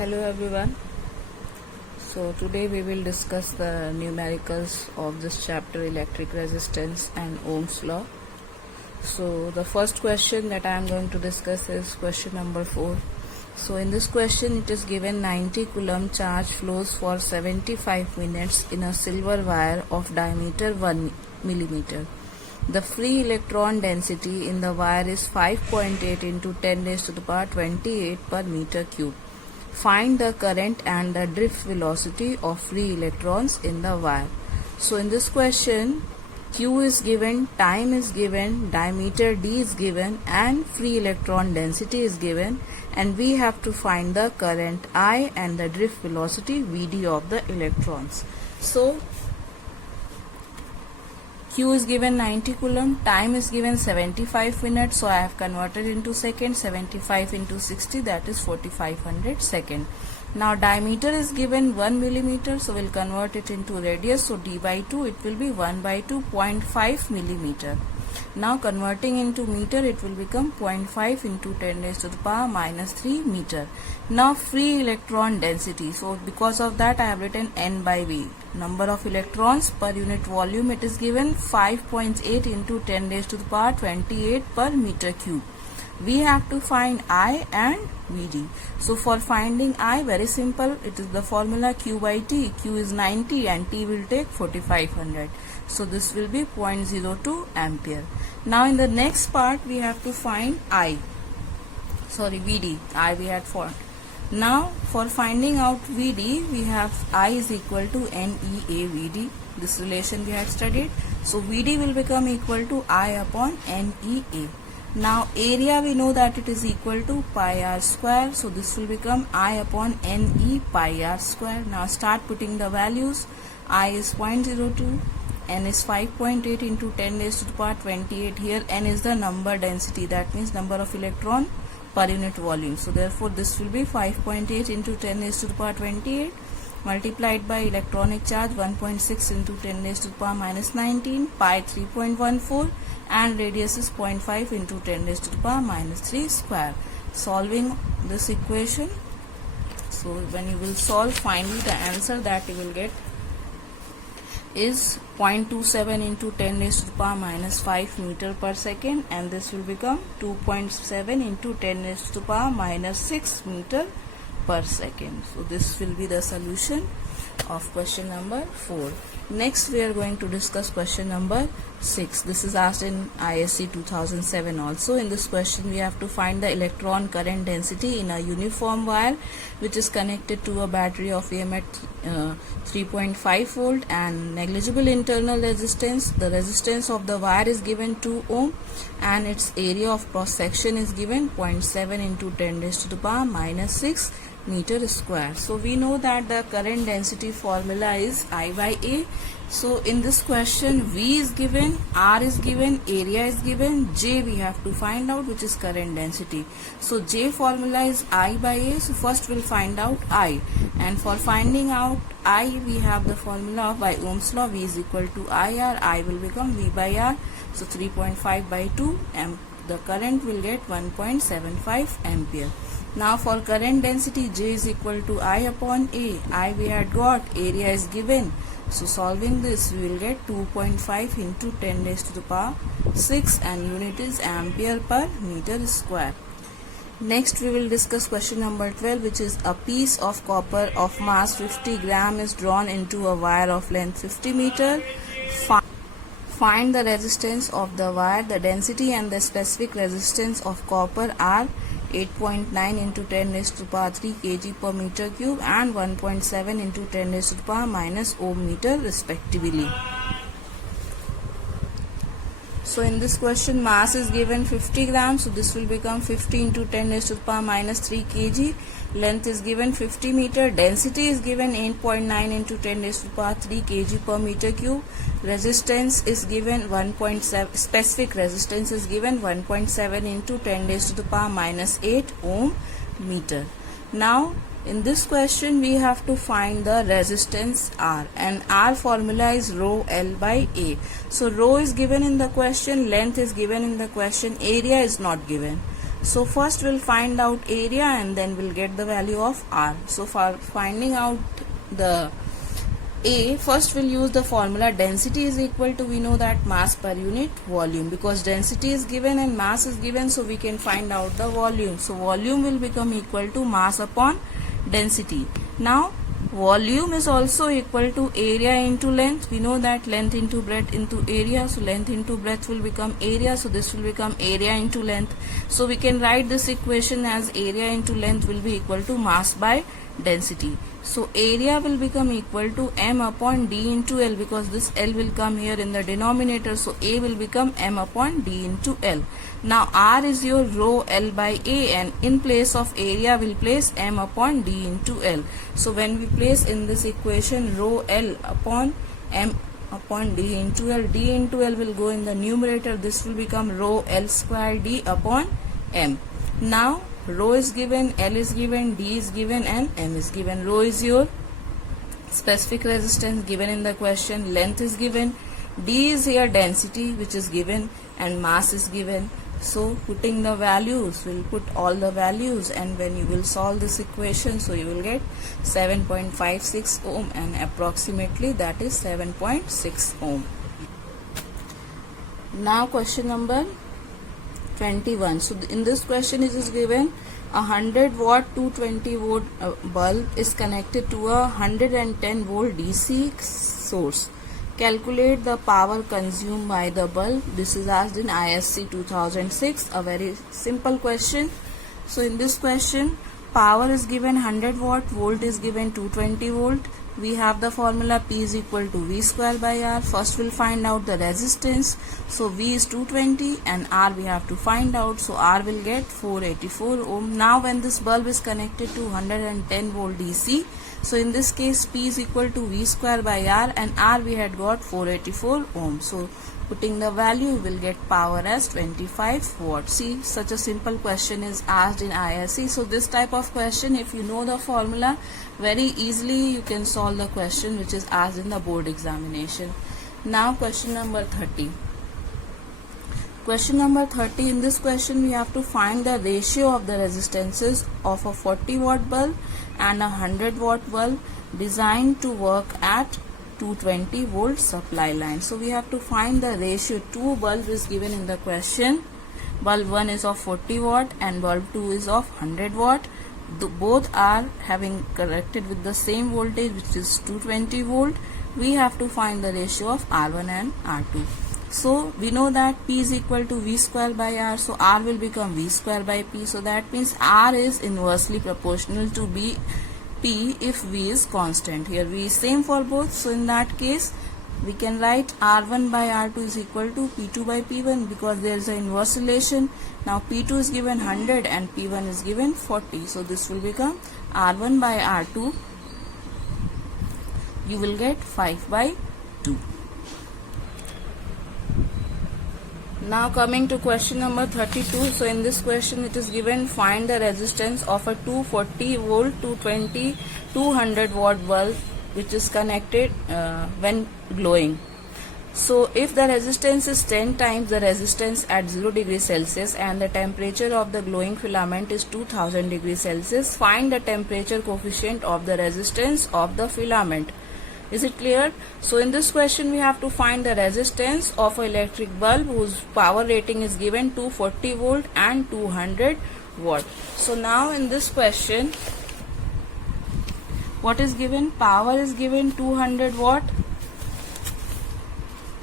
Hello everyone. So today we will discuss the numericals of this chapter, electric resistance and Ohm's law. So the first question that I am going to discuss is question number 4. So in this question it is given 90 coulomb charge flows for 75 minutes in a silver wire of diameter 1 millimeter. The free electron density in the wire is 5.8 into 10 raised to the power 28 per meter cube. Find the current and the drift velocity of free electrons in the wire. So in this question, Q is given, time is given, diameter D is given, and free electron density is given, and we have to find the current I and the drift velocity Vd of the electrons. So Q is given 90 coulomb, time is given 75 minutes, so I have converted into seconds. 75 into 60, that is 4500 second. Now diameter is given 1 millimeter, so we'll convert it into radius, so d by 2 it will be 1 by 2, 0.5 millimeter. Now converting into meter, it will become 0.5 into 10 raised to the power minus 3 meter. Now free electron density, so because of that I have written N by V. Number of electrons per unit volume, it is given 5.8 into 10 raised to the power 28 per meter cube. We have to find I and Vd. So for finding I, very simple, it is the formula Q by T. Q is 90 and T will take 4500. So this will be 0.02 ampere. Now in the next part we have to find Vd. I we had found. Now for finding out Vd, we have I is equal to NEA Vd. This relation we had studied. So Vd will become equal to I upon NEA. Now area, we know that it is equal to pi r square, so this will become I upon NE pi r square. Now start putting the values. I is 0.02, N is 5.8 into 10 raised to the power 28. Here N is the number density, that means number of electron per unit volume. So therefore this will be 5.8 into 10 raised to the power 28 multiplied by electronic charge 1.6 into 10 raised to the power minus 19, pi 3.14, and radius is 0.5 into 10 raised to the power minus 3 square. Solving this equation, so when you will solve, finally the answer that you will get is 0.27 into 10 raised to the power minus 5 meter per second, and this will become 2.7 into 10 raised to the power minus 6 meter per second. So this will be the solution of question number 4. Next we are going to discuss question number 6. This is asked in ISC 2007 also. In this question we have to find the electron current density in a uniform wire which is connected to a battery of EM at 3.5 volt and negligible internal resistance. The resistance of the wire is given 2 ohm and its area of cross section is given 0.7 into 10 raised to the power minus 6 meter square. So we know that the current density formula is I by A. So in this question V is given, R is given, area is given, J we have to find out, which is current density. So J formula is I by A. So first we'll find out I, and for finding out I we have the formula by Ohm's law. V is equal to IR. I will become V by R. So 3.5 by 2 and the current will get 1.75 ampere. Now for current density, J is equal to I upon A. I we had got, area is given. So solving this, we will get 2.5 into 10 raised to the power 6 and unit is ampere per meter square. Next we will discuss question number 12, which is a piece of copper of mass 50 gram is drawn into a wire of length 50 meter. Find the resistance of the wire. The density and the specific resistance of copper are 8.9 into 10 raised to the power 3 kg per meter cube and 1.7 into 10 raised to the power minus ohm meter respectively. So in this question mass is given 50 grams, so this will become 50 into 10 raised to the power minus 3 kg. Length is given 50 meter. Density is given 8.9 into 10 raised to the power 3 kg per meter cube. Resistance is given 1.7. Specific resistance is given 1.7 into 10 raised to the power minus 8 ohm meter. Now in this question we have to find the resistance R, and R formula is rho L by A. So rho is given in the question, length is given in the question, area is not given. So first we'll find out area and then we'll get the value of R. So for finding out the A, first we'll use the formula density is equal to, we know that mass per unit volume, because density is given and mass is given, so we can find out the volume. So volume will become equal to mass upon density. Now volume is also equal to area into length. We know that length into breadth into area, so length into breadth will become area, so this will become area into length. So we can write this equation as area into length will be equal to mass by density. So area will become equal to m upon d into L, because this L will come here in the denominator, so A will become m upon d into L. Now R is your rho L by A, and in place of area we'll place m upon d into L. So when we place in this equation rho L upon m upon d into L will go in the numerator, this will become rho L square d upon m. Now rho is given, L is given, D is given and M is given. Rho is your specific resistance given in the question, length is given, D is here density which is given, and mass is given. So putting the values, we'll put all the values, and when you will solve this equation, so you will get 7.56 ohm, and approximately that is 7.6 ohm. Now question number 21. So in this question it is given a 100 watt 220 volt bulb is connected to a 110 volt DC source. Calculate the power consumed by the bulb. This is asked in ISC 2006, a very simple question. So in this question, power is given 100 watt, volt is given 220 volt. We have the formula P is equal to V square by R. First we'll find out the resistance. So V is 220 and R we have to find out. So R will get 484 ohm. Now when this bulb is connected to 110 volt DC, so in this case P is equal to V square by R, and R we had got 484 ohm. So putting the value, will get power as 25 watts. See, such a simple question is asked in ISC. So this type of question, if you know the formula, very easily you can solve the question which is asked in the board examination. Now question number 30. Question number 30, in this question we have to find the ratio of the resistances of a 40 watt bulb and a 100 watt bulb designed to work at 220 volt supply line. So we have to find the ratio. Two bulb is given in the question. Bulb 1 is of 40 watt and bulb 2 is of 100 watt. Both are having connected with the same voltage, which is 220 volt. We have to find the ratio of R1 and R2. So we know that P is equal to V square by R, so R will become V square by P. So that means R is inversely proportional to P if V is constant. Here V is same for both, so in that case we can write R1 by R2 is equal to P2 by P1, because there is an inverse relation. Now P2 is given 100 and P1 is given 40, so this will become R1 by R2. You will get 5 by 2. Now coming to question number 32. So in this question it is given, find the resistance of a 240 volt 200 watt bulb which is connected when glowing. So if the resistance is 10 times the resistance at 0 degrees Celsius and the temperature of the glowing filament is 2000 degrees Celsius, find the temperature coefficient of the resistance of the filament. Is it clear? So in this question we have to find the resistance of an electric bulb whose power rating is given 240 volt and 200 watt. So now in this question, what is given? Power is given 200 watt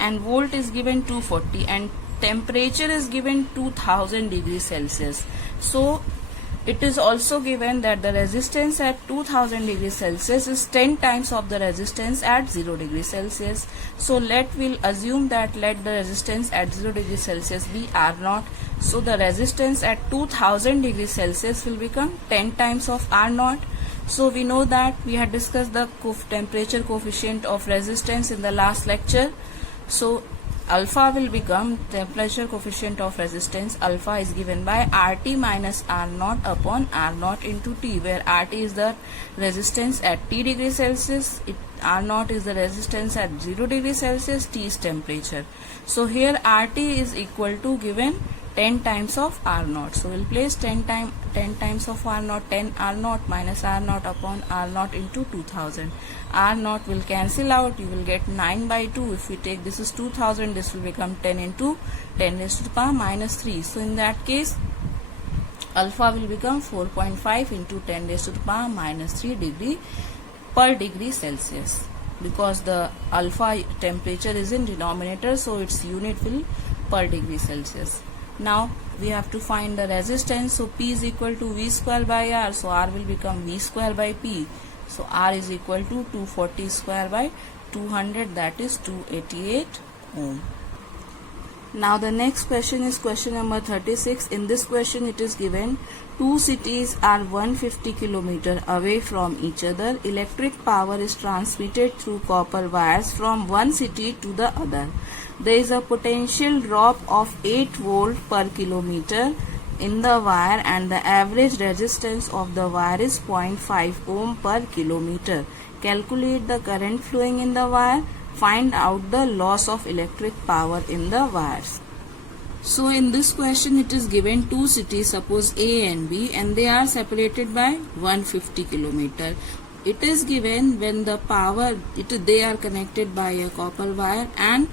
and volt is given 240 and temperature is given 2000 degrees Celsius. So it is also given that the resistance at 2000 degrees Celsius is 10 times of the resistance at 0 degrees Celsius. So we'll assume that let the resistance at 0 degrees Celsius be R0. So the resistance at 2000 degrees Celsius will become 10 times of R0. So we know that we had discussed the temperature coefficient of resistance in the last lecture. So alpha will become temperature coefficient of resistance. Alpha is given by RT minus R0 upon R0 into T, where RT is the resistance at T degrees Celsius, R0 is the resistance at 0 degrees Celsius, T is temperature. So here RT is equal to given 10 times of R0. So we'll place 10 times of R0, 10 R0 minus R0 upon R0 into 2000. R0 will cancel out, you will get 9 by 2. If we take this is 2000, this will become 10 into 10 raised to the power minus 3. So in that case, alpha will become 4.5 into 10 raised to the power minus 3 degree per degree Celsius. Because the alpha temperature is in denominator, so its unit will per degree Celsius. Now we have to find the resistance. So P is equal to V square by R. So R will become V square by P. So R is equal to 240 square by 200, that is 288 ohm. Now the next question is question number 36. In this question it is given two cities are 150 km away from each other. Electric power is transmitted through copper wires from one city to the other. There is a potential drop of 8 volt per kilometer in the wire and the average resistance of the wire is 0.5 ohm per kilometer. Calculate the current flowing in the wire. Find out the loss of electric power in the wires. So in this question it is given two cities, suppose A and B, and they are separated by 150 km. It is given when the power, they are connected by a copper wire, and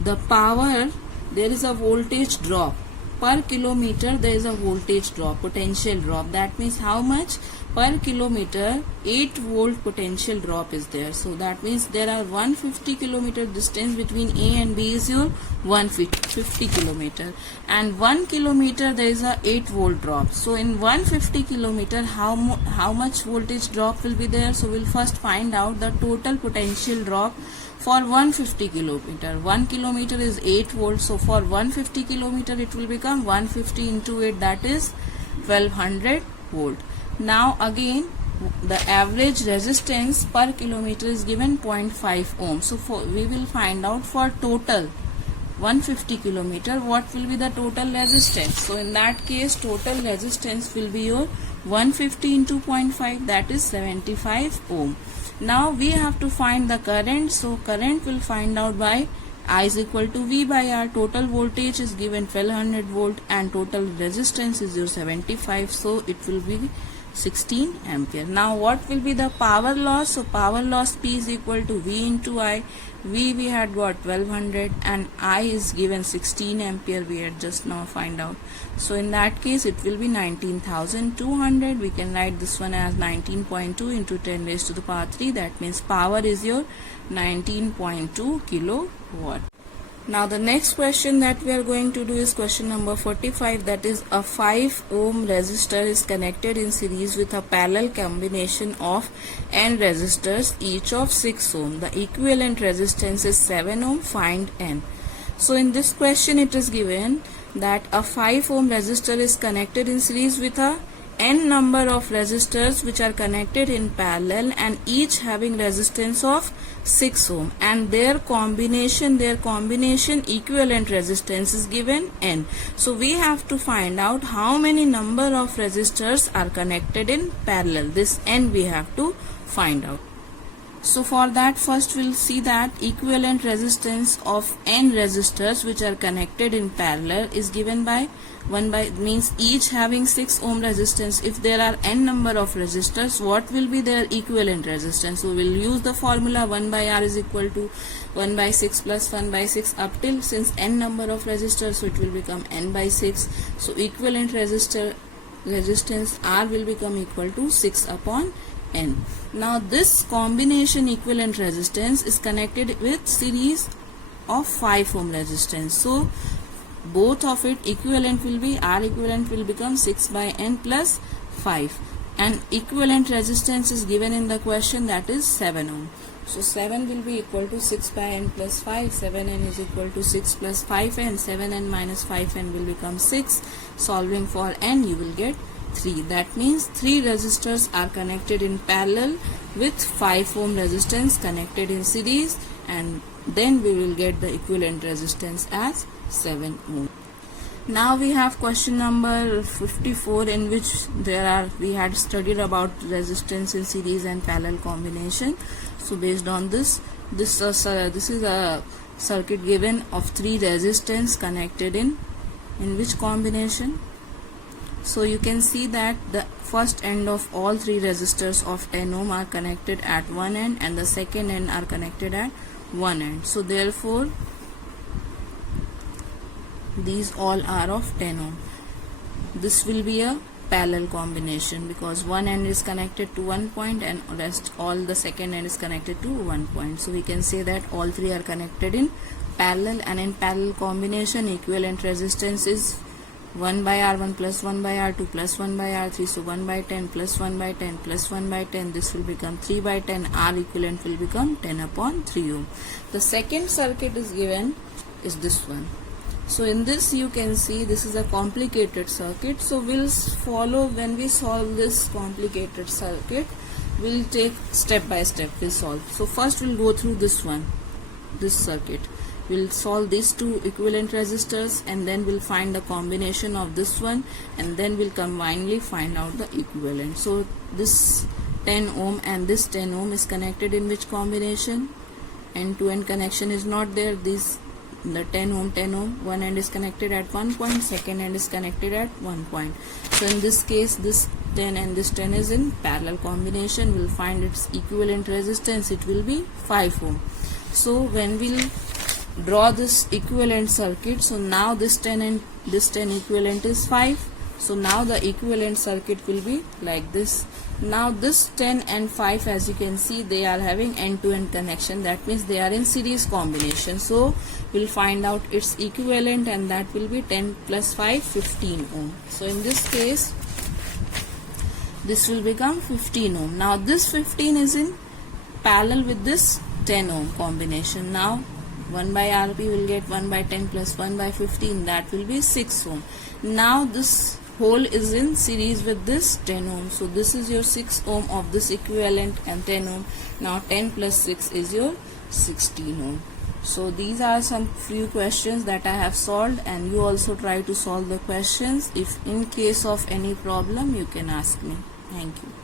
the power, there is a voltage drop. Per kilometer there is a voltage drop, potential drop. That means how much? Per kilometer 8 volt potential drop is there. So that means there are 150 kilometer distance between A and B is your 150 kilometer, and 1 kilometer there is a 8 volt drop. So in 150 kilometer how much voltage drop will be there? So we'll first find out the total potential drop for 150 kilometer. 1 kilometer is 8 volts. So for 150 kilometer it will become 150 into 8, that is 1200 volt. Now again the average resistance per kilometer is given 0.5 ohm. So we will find out for total 150 kilometer what will be the total resistance. So in that case total resistance will be your 150 into 0.5, that is 75 ohm. Now we have to find the current. So current will find out by I is equal to V by R. Total voltage is given 1200 volt and total resistance is your 75. So it will be 16 ampere. Now what will be the power loss? So power loss P is equal to V into I. V we had got 1200 and I is given 16 ampere, we had just now find out. So in that case it will be 19,200. We can write this one as 19.2 into 10 raised to the power 3. That means power is your 19.2 kilowatt. Now the next question that we are going to do is question number 45, that is a 5 ohm resistor is connected in series with a parallel combination of n resistors each of 6 ohm. The equivalent resistance is 7 ohm, find n. So in this question it is given that a 5 ohm resistor is connected in series with a n number of resistors which are connected in parallel and each having resistance of 6 ohm, and their combination equivalent resistance is given n. So we have to find out how many number of resistors are connected in parallel. This n we have to find out. So for that first we'll see that equivalent resistance of n resistors which are connected in parallel is given by 1 by, means each having 6 ohm resistance. If there are n number of resistors, what will be their equivalent resistance? So we'll use the formula 1 by R is equal to 1 by 6 plus 1 by 6 up till, since n number of resistors, so it will become n by 6. So equivalent resistance R will become equal to 6 upon n. Now this combination equivalent resistance is connected with series of 5 ohm resistance. So both of it equivalent will be, R equivalent will become 6 by n plus 5, and equivalent resistance is given in the question, that is 7 ohm. So 7 will be equal to 6 by n plus 5, 7n is equal to 6 plus 5n, 7n minus 5n will become 6. Solving for n you will get 3. That means 3 resistors are connected in parallel with 5 ohm resistance connected in series, and then we will get the equivalent resistance as 7 ohm. Now we have question number 54, in which we had studied about resistance in series and parallel combination. So based on this is a circuit given of 3 resistance connected in In which combination? So you can see that the first end of all three resistors of 10 ohm are connected at one end and the second end are connected at one end. So therefore these all are of 10 ohm. This will be a parallel combination because one end is connected to one point and rest all the second end is connected to one point. So we can say that all three are connected in parallel, and in parallel combination equivalent resistance is 1 by R1 plus 1 by R2 plus 1 by R3. So 1 by 10 plus 1 by 10 plus 1 by 10. This will become 3 by 10. R equivalent will become 10 upon 3 ohm. The second circuit is given is this one. So in this you can see this is a complicated circuit. So we'll follow when we solve this complicated circuit. We'll take step by step. We'll solve. So first we'll go through this one, this circuit. We'll solve these two equivalent resistors and then we'll find the combination of this one and then we'll combinedly find out the equivalent. So this 10 ohm and this 10 ohm is connected in which combination? End-to-end connection is not there. The 10 ohm, one end is connected at one point, second end is connected at one point. So in this case this 10 and this 10 is in parallel combination. We'll find its equivalent resistance. It will be 5 ohm. So when we'll draw this equivalent circuit, so now this 10 and this 10 equivalent is 5. So now the equivalent circuit will be like this. Now this 10 and 5, as you can see, they are having end-to-end connection. That means they are in series combination. So we'll find out its equivalent and that will be 10 plus 5, 15 ohm. So in this case this will become 15 ohm. Now this 15 is in parallel with this 10 ohm combination. Now 1 by Rp will get 1 by 10 plus 1 by 15, that will be 6 ohm. Now this whole is in series with this 10 ohm. So this is your 6 ohm of this equivalent and 10 ohm. Now 10 plus 6 is your 16 ohm. So these are some few questions that I have solved, and you also try to solve the questions. If in case of any problem you can ask me. Thank you.